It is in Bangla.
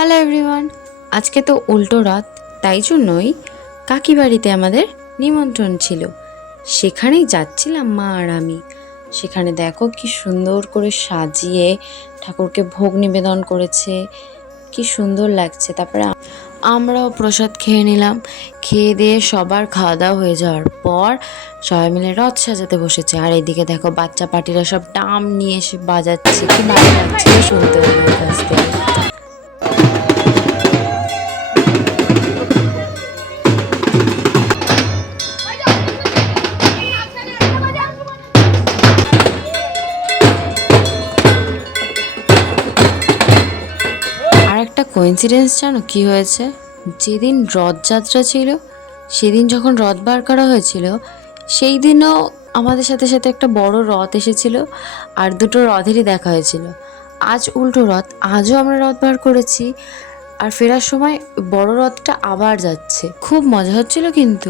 হ্যালো এভরিওয়ান, আজকে তো উল্টো রথ, তাই জন্যই কাকি বাড়িতে আমাদের নিমন্ত্রণ ছিল। সেখানেই যাচ্ছিলাম মা আর আমি। সেখানে দেখো কি সুন্দর করে সাজিয়ে ঠাকুরকে ভোগ নিবেদন করেছে, কি সুন্দর লাগছে। তারপরে আমরাও প্রসাদ খেয়ে নিলাম। খেয়ে দিয়ে সবার খাওয়া দাওয়া হয়ে যাওয়ার পর সবাই মিলে রথ সাজাতে বসেছে। আর এদিকে দেখো বাচ্চা পার্টিরা সব ডাম নিয়ে এসে বাজাচ্ছে, কি ভালো লাগছিল শুনতে ওদের কাছ থেকে। আর একটা কোইন্সিডেন্স জানো কি হয়েছে? যেদিন রথযাত্রা ছিল, সেদিন যখন রথ বার করা হয়েছিল, সেই দিনও আমাদের সাথে সাথে একটা বড় রথ এসেছিল আর দুটো রথেরই দেখা হয়েছিল। আজ উল্টো রথ, আজও আমরা রথ বার করেছি আর ফেরার সময় বড় রথটা আবার যাচ্ছে। খুব মজা হচ্ছিল কিন্তু।